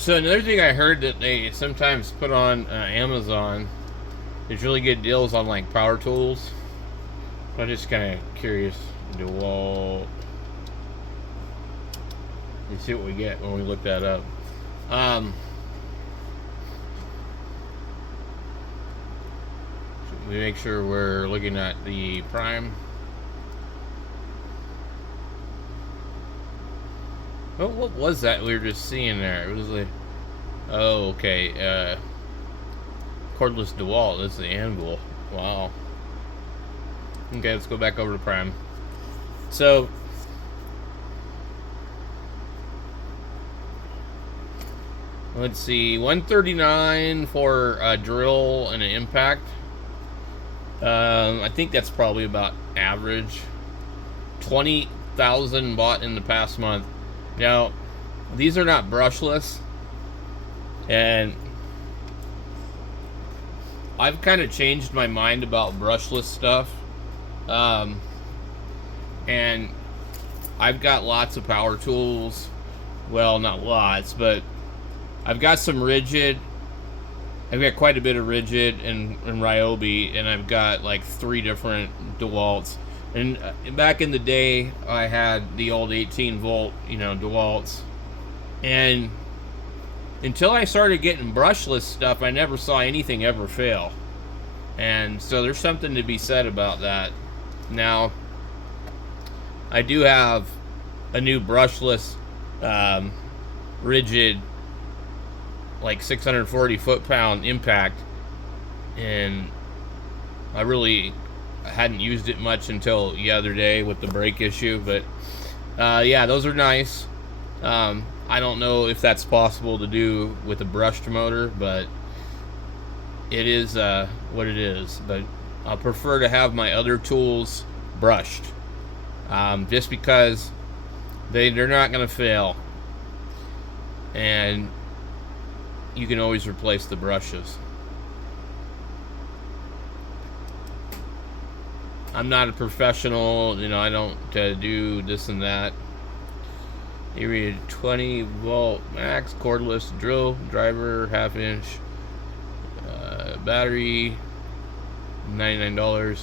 So another thing I heard that they sometimes put on Amazon is really good deals on like power tools. I'm just kind of curious. Dewalt. Let's see what we get when we look that up. Um, we make sure we're looking at the Prime. What was that we were just seeing there? It was like, oh, okay. Cordless Dewalt. That's the anvil. Wow. Okay, let's go back over to Prime. So, let's see, 139 for a drill and an impact. I think that's probably about average. 20,000 bought in the past month. Now, these are not brushless, and I've kind of changed my mind about brushless stuff. Um, and I've got lots of power tools. Well, not lots, but I've got some rigid. I've got quite a bit of rigid and Ryobi, and I've got like 3 different DeWalts. And back in the day, I had the old 18 volt, DeWalts. And until I started getting brushless stuff, I never saw anything ever fail. And so there's something to be said about that. Now, I do have a new brushless, rigid, like 640 foot-pound impact, and I really hadn't used it much until the other day with the brake issue. But yeah, those are nice. I don't know if that's possible to do with a brushed motor, but it is what it is. But I prefer to have my other tools brushed, just because they're not going to fail, and you can always replace the brushes. I'm not a professional, I don't do this and that. Area 20 volt max cordless drill driver, half inch, battery, $99.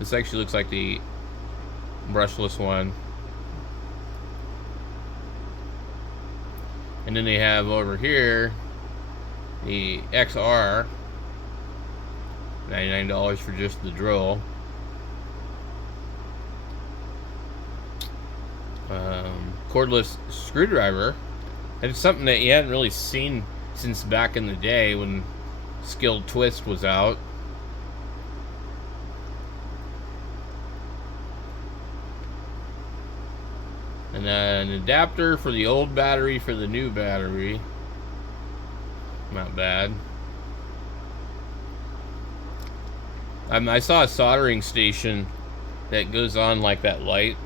This actually looks like the brushless one. And then they have over here the XR, $99 for just the drill. Cordless screwdriver. And it's something that you hadn't really seen since back in the day when Skilled Twist was out. And an adapter for the old battery for the new battery. Not bad. I saw a soldering station that goes on like that light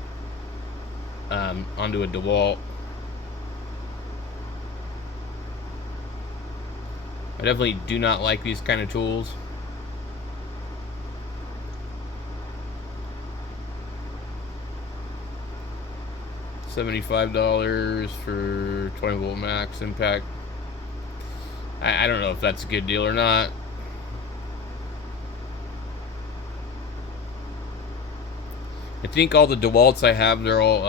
onto a DeWalt. I definitely do not like these kind of tools. $75 for 20 volt max impact. I don't know if that's a good deal or not. I think all the DeWalts I have, they're all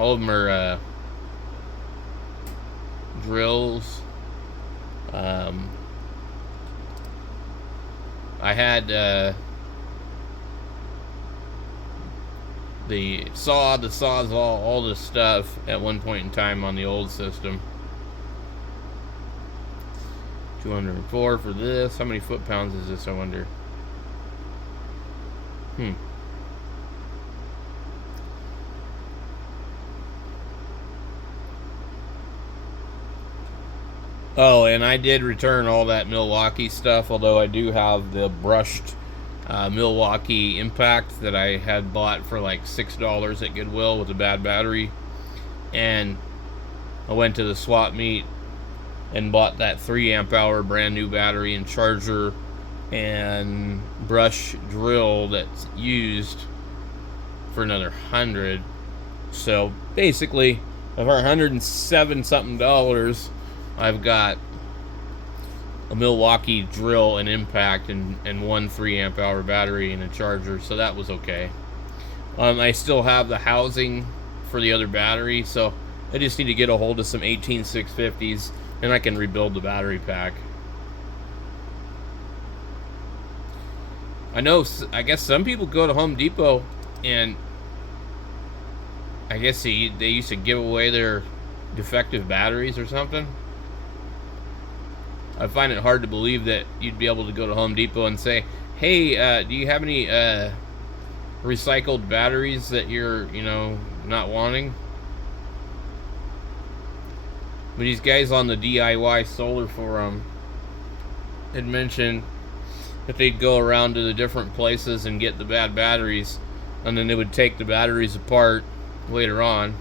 of them are drills. I had the saws, all the stuff at one point in time on the old system. 204 for this. How many foot-pounds is this, I wonder? Oh, and I did return all that Milwaukee stuff, although I do have the brushed Milwaukee Impact that I had bought for like $6 at Goodwill with a bad battery. And I went to the swap meet and bought that 3 amp hour brand new battery and charger and brush drill that's used for another 100. So basically Of our $107 something, I've got a Milwaukee drill and impact and one 3 amp hour battery and a charger, so that was okay. I still have the housing for the other battery, so I just need to get a hold of some 18650s and I can rebuild the battery pack. I guess some people go to Home Depot and I guess they used to give away their defective batteries or something. I find it hard to believe that you'd be able to go to Home Depot and say, hey, do you have any recycled batteries that you're, not wanting? But these guys on the DIY solar forum had mentioned that they'd go around to the different places and get the bad batteries, and then they would take the batteries apart later on,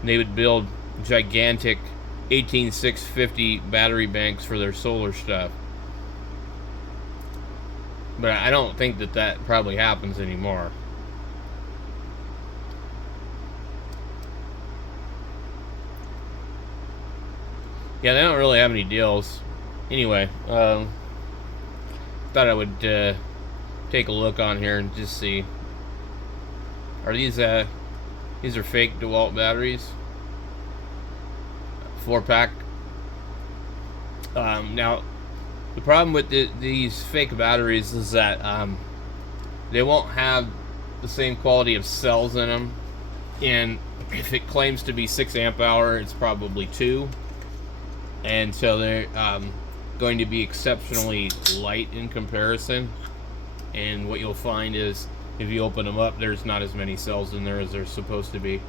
and they would build gigantic 18650 battery banks for their solar stuff. But I don't think that probably happens anymore. Yeah, they don't really have any deals. Anyway, thought I would take a look on here and just see. Are these are fake Dewalt batteries? 4-pack. Now, the problem with these fake batteries is that they won't have the same quality of cells in them, and if it claims to be 6 amp hour, it's probably 2, and so they're going to be exceptionally light in comparison. And what you'll find is if you open them up, there's not as many cells in there as there's supposed to be.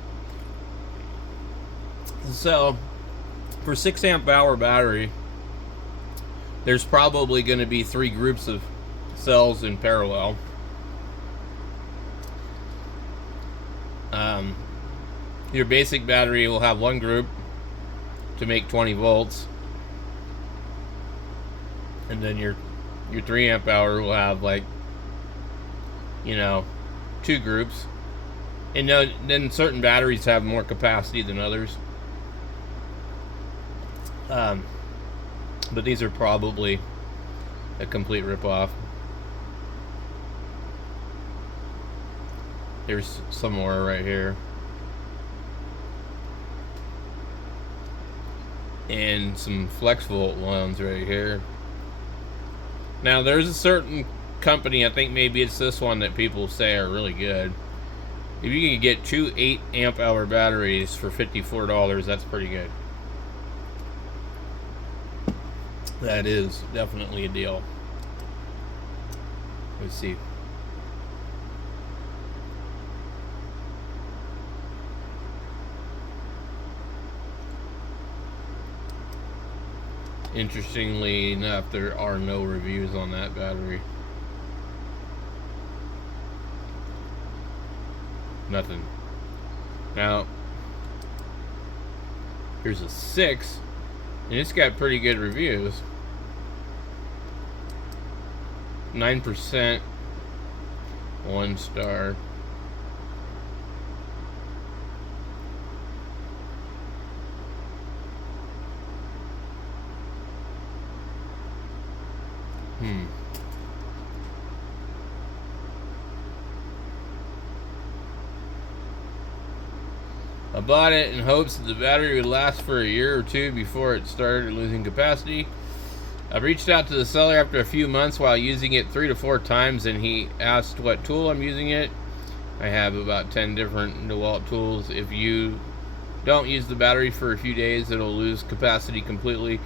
So for 6 amp hour battery, there's probably going to be 3 groups of cells in parallel. Your basic battery will have 1 group to make 20 volts, and then your 3 amp hour will have 2 groups. And then certain batteries have more capacity than others. But these are probably a complete ripoff. There's some more right here. And some flex volt ones right here. Now there's a certain company, I think maybe it's this one, that people say are really good. If you can get 2 8 amp hour batteries for $54, that's pretty good. That is definitely a deal. Let's see. Interestingly enough, there are no reviews on that battery. Nothing. Now, here's a 6, and it's got pretty good reviews. 9%, 1 star. I bought it in hopes that the battery would last for a year or 2 before it started losing capacity. I reached out to the seller after a few months while using it 3 to 4 times, and he asked what tool I'm using it. I have about 10 different Dewalt tools. If you don't use the battery for a few days, it'll lose capacity completely.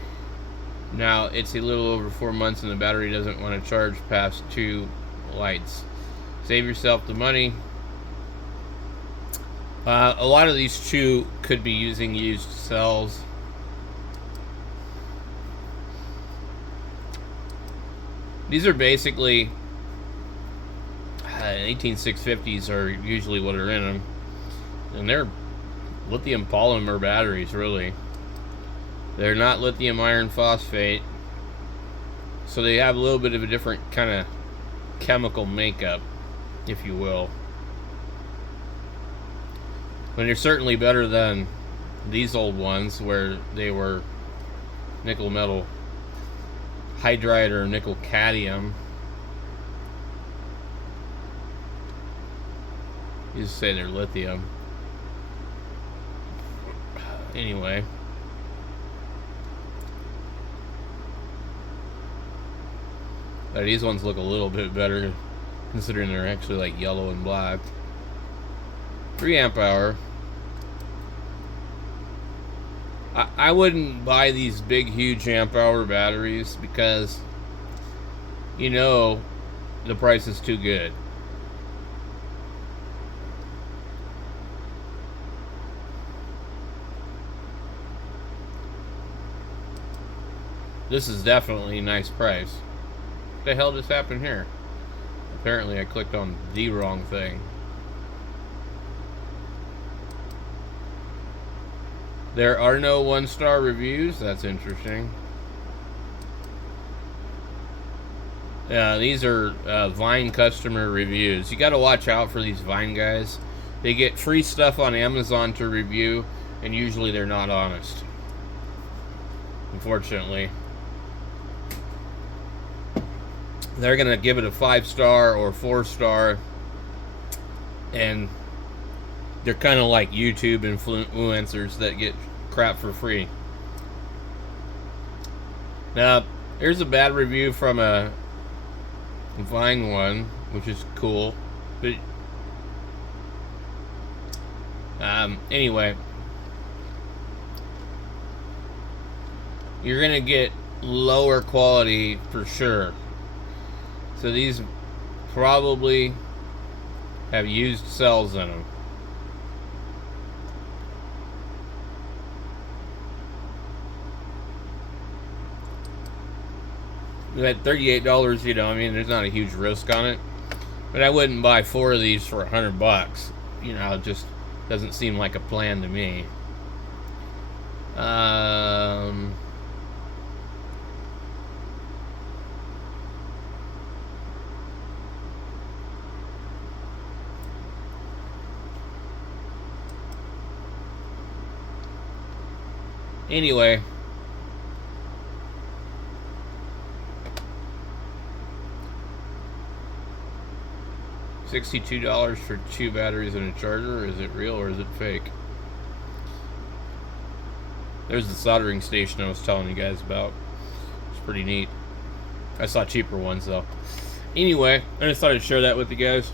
Now, it's a little over 4 months and the battery doesn't want to charge past 2 lights. Save yourself the money. A lot of these too could be using used cells. These are basically 18650s are usually what are in them, and they're lithium polymer batteries. Really, they're not lithium iron phosphate, so they have a little bit of a different kind of chemical makeup, if you will. But they're certainly better than these old ones where they were nickel metal hydride or nickel cadmium. You just say they're lithium. Anyway. But these ones look a little bit better considering they're actually like yellow and black. 3 amp hour. I wouldn't buy these big, huge amp hour batteries because, you know, the price is too good. This is definitely a nice price. What the hell just happened here? Apparently I clicked on the wrong thing. There are no 1-star reviews. That's interesting. These are Vine customer reviews. You got to watch out for these Vine guys. They get free stuff on Amazon to review, and usually they're not honest. Unfortunately. They're going to give it a 5-star or 4-star, and they're kind of like YouTube influencers that get crap for free. Now, here's a bad review from a Vine one, which is cool. But anyway, you're gonna get lower quality for sure. So these probably have used cells in them. At $38, you know, I mean, there's not a huge risk on it. But I wouldn't buy 4 of these for $100. You know, it just doesn't seem like a plan to me. Anyway. $62 for 2 batteries and a charger. Is it real or is it fake? There's the soldering station I was telling you guys about. It's pretty neat. I saw cheaper ones though. Anyway, I just thought I'd share that with you guys.